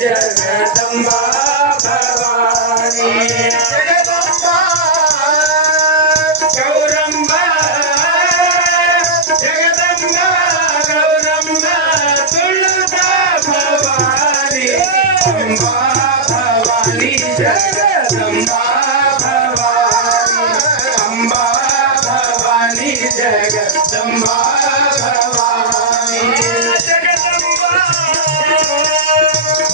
जगदम्बा भवानी जगदम्बा गौरम्बा जगदम्बा गौरम्बा तुलजा भवानी अम्बा भवानी जगदम्बा भवानी अम्बा भवानी जगदम्बा भवानी जगदम्बा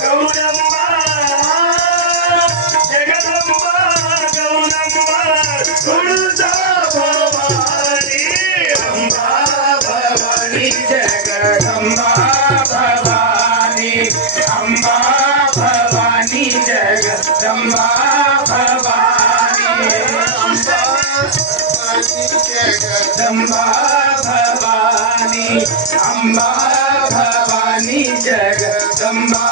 गौरम्बा जगदम्बा गौरम्बा तुलजा भवानी अम्बा भवानी जगदम्बा भवानी अम्बा भवानी जगदम्बा भवानी जगदम्बा भवानी अम्बा भवानी जगदम्बा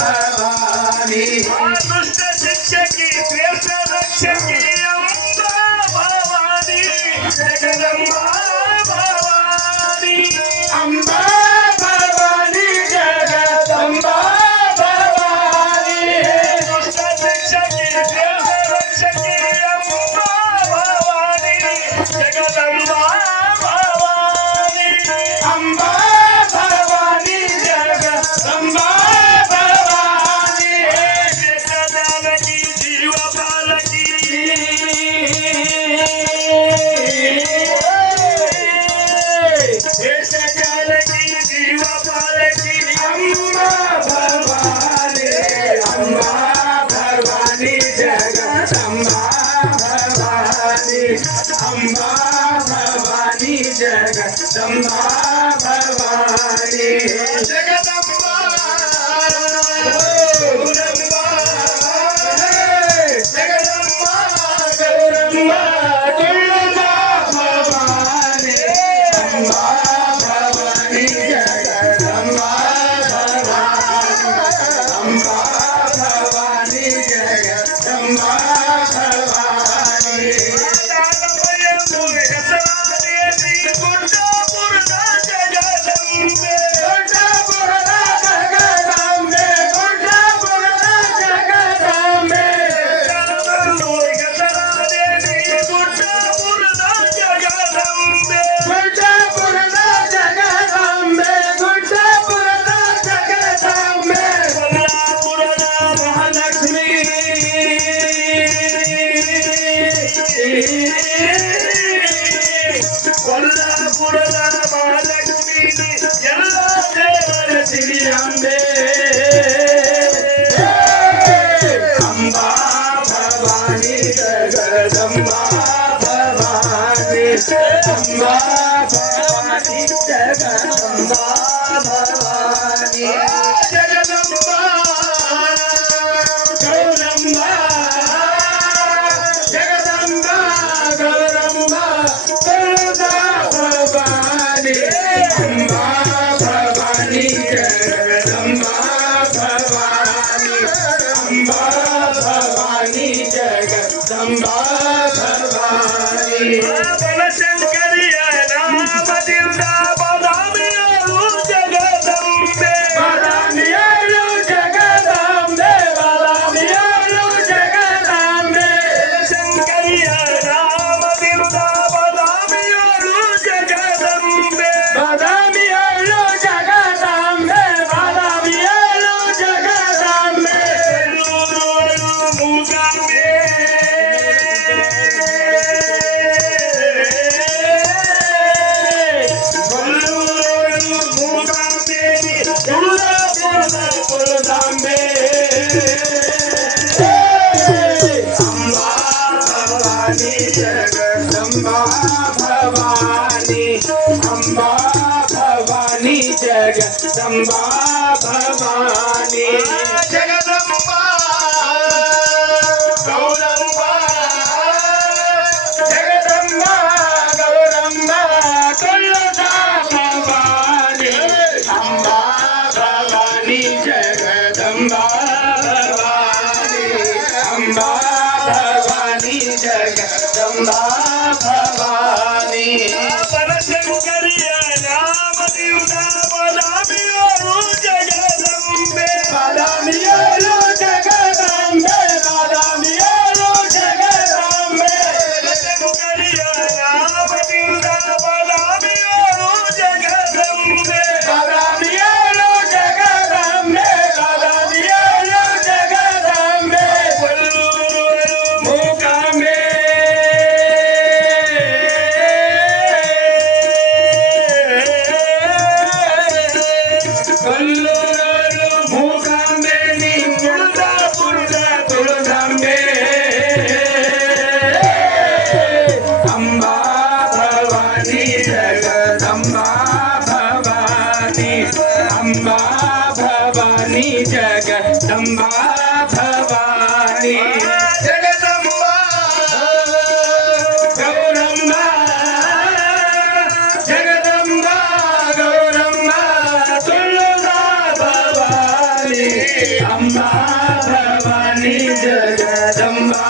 भवानी दुष्ट शिक्षकी श्रेष्ठ रक्षकी अम्बा भवानी जगदम्बा भवानी अम्बा भवानी जगदम्बा भवानी दुष्ट शिक्षकी श्रेष्ठ रक्षकी अम्बा भवानी जगदम्बा भवानी अम्बा भवानी जगदम्बा भवानी जानकी जीव पालकी जानकी जीव पालकी अम्बा भवानी अम्बा भवानी जगदम्बा भवानी अम्बा भवानी जगदम्बा भवानी जगदम्बा गौरम्बा जगदम्बा गौरम्बा तुलजा भवानी अम्बा भवानी जगदम्बा भवानी अम्बा भवानी जगदम्बा भवानी ಕೊಲ್ಲಾಪುರದ ಮಹಾಲಕ್ಷ್ಮೀ ಎಲ್ಲ ದೇವರ ಸಿರಿಯಂಬೆ ಅಂಬಾ ಭವಾನಿ ಜಗದಂಬಾ ಭವಾನಿ ಅಂಬಾ ಭವಾನಿ ಜಗದಂಬಾ ಭವಾನಿ ಜಗದಂಬಾ ಗೌರಂಬಾ जगदम्बा गौरम्बा तुलजा भवानी अम्बा भवानी जगदम्बा भवानी अम्बा भवानी जगदम्बा भवानी बनशंकरिय नामದಿಂದ ಬದಾಮಿಯರು ಜಗದಂಬೆ ಬದಾಮಿಯರು ಜಗದಂಬೆ ಬದಾಮಿಯರು ಜಗದಂಬೆ ಶಂಕರಿಯ ನಾಮದಿಂದ ಬದಾಮಿಯರು ಜಗದಂಬೆ ಬದಾಮಿಯರು ಜಗದಂಬೆ ಬದಾಮಿಯರು ಜಗದಂಬೆ ಎಲ್ಲೂರು ಮೂಗಾಂಬೆ ಕೊಲ್ಲೂರು ಮೂಗಾಂಬೆ ತುಳಜಾಪುರದ ಕುಲದಾಂಬೆ अम्बा भवानी जगदम्बा भवानी अम्बा भवानी जगदम्बा भवानी जगदम्बा गौरम्बा जगदम्बा गौरम्बा तुलजा भवानी अम्बा भवानी जगदम्बा भवानी अम्बा भवानी जगदम्बा भवानी बनशंकरिय नामದಿಂದ ಬದಾಮಿಯರು ಜಗದಂಬೆ ಬದಾಮಿಯ जगदम्बा भवानी जगदम्बा गौरम्बा जगदम्बा गौरम्बा तुलजा भवानी अम्बा भवानी जगदम्बा